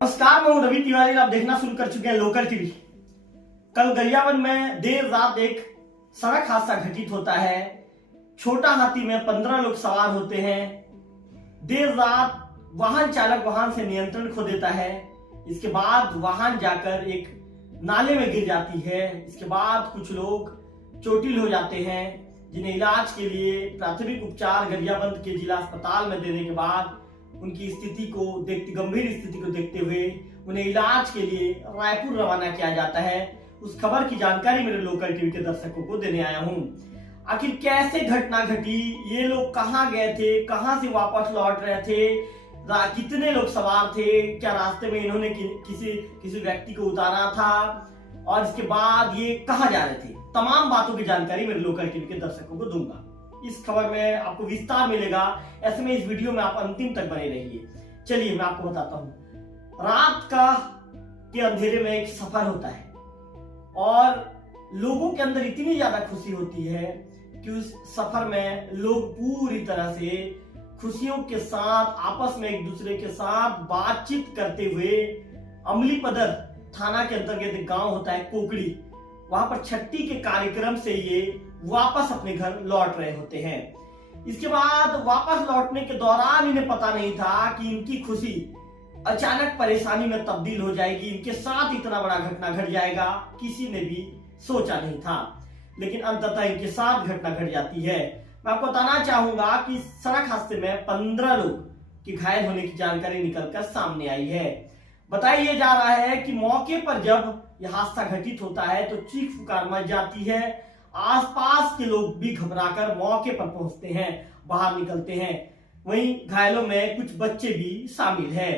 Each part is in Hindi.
नमस्कार, मैं हूं रवि तिवारी। आप देखना शुरू कर चुके हैं लोकल टीवी। कल गरियाबंद में देर रात एक सड़क हादसा घटित होता है। छोटा हाथी में 15 लोग सवार होते हैं। देर रात वाहन चालक वाहन से नियंत्रण खो देता है। इसके बाद वाहन जाकर एक नाले में गिर जाती है। इसके बाद कुछ लोग चोटिल हो जाते हैं, जिन्हें इलाज के लिए प्राथमिक उपचार गरियाबंद के जिला अस्पताल में देने के बाद उनकी स्थिति को गंभीर स्थिति को देखते हुए उन्हें इलाज के लिए रायपुर रवाना किया जाता है। उस खबर की जानकारी मेरे लोकल टीवी के दर्शकों को देने आया हूं। आखिर कैसे घटना घटी, ये लोग कहां गए थे, कहां से वापस लौट रहे थे, कितने लोग सवार थे, क्या रास्ते में इन्होंने किसी व्यक्ति को उतारा था और इसके बाद ये कहां जा रहे थे, तमाम बातों की जानकारी मेरे लोकल टीवी के दर्शकों को दूंगा। इस खबर में आपको विस्तार मिलेगा, ऐसे में इस वीडियो में आप अंतिम तक बने रहिए। चलिए मैं आपको बताता हूं। रात के अंधेरे में एक सफर होता है और लोगों के अंदर इतनी ज्यादा खुशी होती है कि उस सफर में लोग पूरी तरह से खुशियों के साथ आपस में एक दूसरे के साथ बातचीत करते हुए अमलीपदर थाना के अंतर्गत एक गांव होता है कोकड़ी, वहां पर छठी के कार्यक्रम से ये वापस अपने घर लौट रहे होते हैं। इसके बाद वापस लौटने के दौरान इन्हें पता नहीं था कि इनकी खुशी अचानक परेशानी में तब्दील हो जाएगी, इनके साथ इतना बड़ा घटना घट जाएगा, किसी ने भी सोचा नहीं था। लेकिन अंततः इनके साथ घटना घट जाती है। मैं आपको बताना चाहूंगा कि सड़क हादसे में 15 लोग के घायल होने की जानकारी निकलकर सामने आई है। बताया जा रहा है कि मौके पर जब यह हादसा घटित होता है तो चीख पुकार मच जाती है। आसपास के लोग भी घबराकर मौके पर पहुंचते हैं, बाहर निकलते हैं। वहीं घायलों में कुछ बच्चे भी शामिल हैं।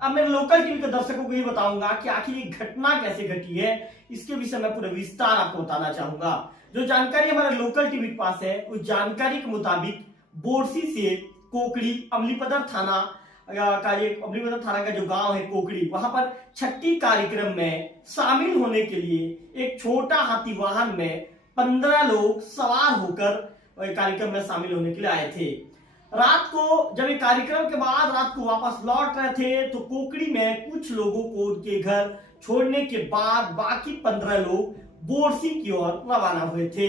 अब मेरे लोकल टीवी के दर्शकों को ये बताऊंगा कि आखिर ये घटना कैसे घटी है, इसके विषय में पूरा विस्तार आपको बताना चाहूंगा। जो जानकारी हमारे लोकल टीवी के पास है, उस जानकारी के मुताबिक बोरसी से कोकड़ी अमलीपदर थाना का जो गांव है कोकड़ी, वहां पर छठी कार्यक्रम में शामिल होने के लिए एक छोटा हाथी वाहन में 15 लोग सवार होकर कार्यक्रम में शामिल होने के लिए आए थे। रात को जब ये कार्यक्रम के बाद रात को वापस लौट रहे थे तो कोकड़ी में कुछ लोगों को उनके घर छोड़ने के बाद बाकी 15 लोग बोरसी की ओर रवाना हुए थे।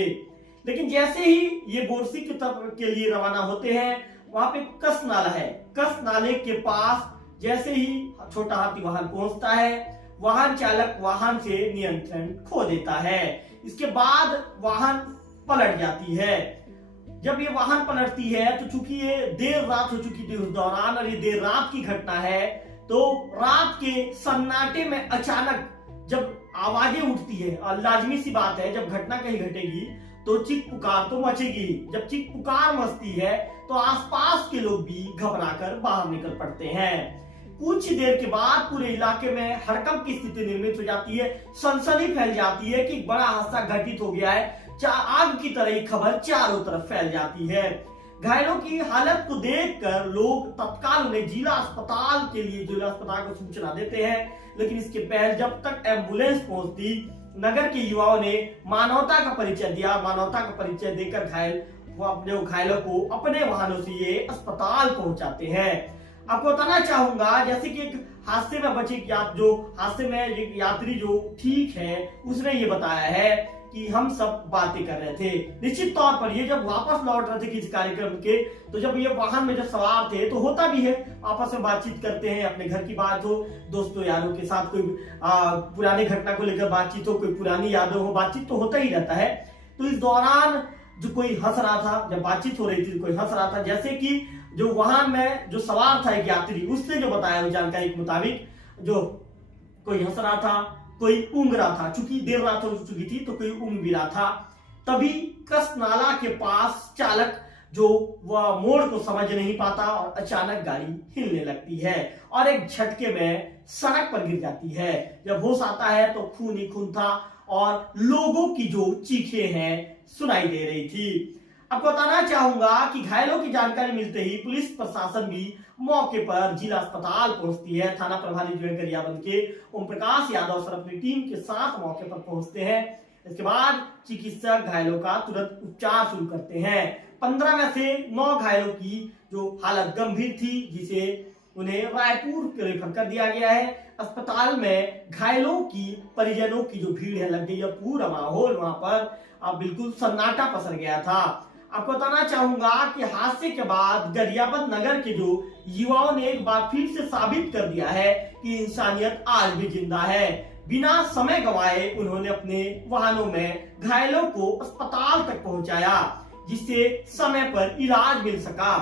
लेकिन जैसे ही ये बोरसी की तरफ के लिए रवाना होते हैं, वहां पे कस नाला है। कस नाले के पास जैसे ही छोटा हाथी वाहन पहुंचता है, वाहन चालक वाहन से नियंत्रण खो देता है। इसके बाद वाहन पलट जाती है। जब ये वाहन पलटती है तो चूंकि ये देर रात हो चुकी थी उस दौरान और ये देर रात की घटना है, तो रात के सन्नाटे में अचानक जब आवाजें उठती है, और लाजमी सी बात है जब घटना कहीं घटेगी तो चीख पुकार तो मचेगी। जब चीख पुकार मचती है तो आसपास के लोग भी घबराकर बाहर निकल पड़ते हैं। कुछ देर के बाद पूरे इलाके में हड़कंप की स्थिति निर्मित हो जाती है। सनसनी फैल जाती है कि बड़ा हादसा घटित हो गया है। आग की तरह खबर चारों तरफ फैल जाती है। घायलों की हालत को देखकर लोग तत्काल उन्हें जिला अस्पताल को सूचना देते हैं। लेकिन इसके पहले जब तक एम्बुलेंस पहुंचती, नगर के युवाओं ने मानवता का परिचय दिया। मानवता का परिचय देकर घायलों को अपने वाहनों से ये अस्पताल पहुंचाते हैं। आपको बताना चाहूंगा जैसे कि एक हादसे में बचे हादसे में एक यात्री जो ठीक है, उसने ये बताया है कि हम सब बातें कर रहे थे। निश्चित तौर पर ये जब वापस लौट रहे थे किसी कार्यक्रम के, तो जब ये वाहन में जब सवार थे तो होता भी है, आपस में बातचीत करते हैं, अपने घर की बात हो, दोस्तों यारों के साथ कोई पुरानी घटना को लेकर बातचीत हो, कोई पुरानी यादें हो, बातचीत तो होता ही रहता है। तो इस दौरान जो कोई हंस रहा था, जब बातचीत हो रही थी कोई हंस रहा था, जैसे कि जो वाहन में जो सवार था एक यात्री, उसने जो बताया उस जानकारी के मुताबिक, जो कोई हंस रहा था, कोई ऊँग रहा था, चूंकि देर रात हो चुकी थी तो कोई ऊँग भी रहा था। तभी कस नाला के पास चालक जो वह मोड़ को समझ नहीं पाता और अचानक गाड़ी हिलने लगती है और एक झटके में सड़क पर गिर जाती है। जब होश आता है तो खून ही खून था और लोगों की जो चीखें हैं सुनाई दे रही थी। आपको बताना चाहूंगा कि घायलों की जानकारी मिलते ही पुलिस प्रशासन भी मौके पर जिला अस्पताल पहुंचती है। थाना प्रभारी जो है गरियाबंद के ओम प्रकाश यादव सर अपनी टीम के साथ मौके पर पहुंचते हैं। इसके बाद चिकित्सक घायलों का तुरंत उपचार शुरू करते हैं। 15 में से 9 घायलों की जो हालत गंभीर थी, जिसे उन्हें रायपुर रेफर कर दिया गया है। अस्पताल में घायलों की परिजनों की जो भीड़ है लग गई है, पूरा माहौल वहां पर अब बिल्कुल सन्नाटा पसर गया था। आपको बताना चाहूंगा कि हादसे के बाद गरियाबंद नगर के जो युवाओं ने एक बार फिर से साबित कर दिया है कि इंसानियत आज भी जिंदा है। बिना समय गंवाए उन्होंने अपने वाहनों में घायलों को अस्पताल तक पहुंचाया, जिससे समय पर इलाज मिल सका।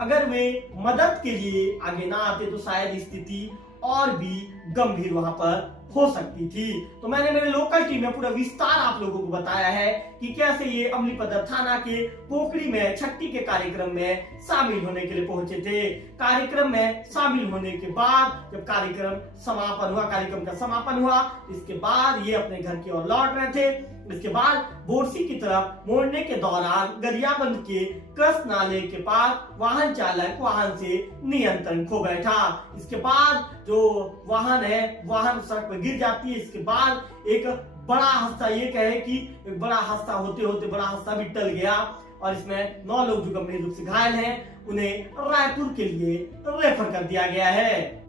अगर वे मदद के लिए आगे ना आते तो शायद स्थिति और भी गंभीर वहां पर हो सकती थी। तो मैंने मेरे लोकल टीम में पूरा विस्तार आप लोगों को बताया है कि कैसे ये अमलीपदर थाना के पोखरी में छठी के कार्यक्रम में शामिल होने के लिए पहुंचे थे। कार्यक्रम में शामिल होने के बाद जब कार्यक्रम का समापन हुआ, इसके बाद ये अपने घर की ओर लौट रहे थे। इसके बाद बोरसी की तरफ मोड़ने के दौरान गरियाबंद के कृष्ण नाले के पास वाहन चालक वाहन से नियंत्रण खो बैठा। इसके बाद जो वाहन सड़क पर गिर जाती है। इसके बाद एक बड़ा हादसा, ये कहे कि एक बड़ा हादसा होते होते बड़ा हादसा भी टल गया और इसमें 9 लोग जो गंभीर रूप से घायल हैं, उन्हें रायपुर के लिए रेफर कर दिया गया है।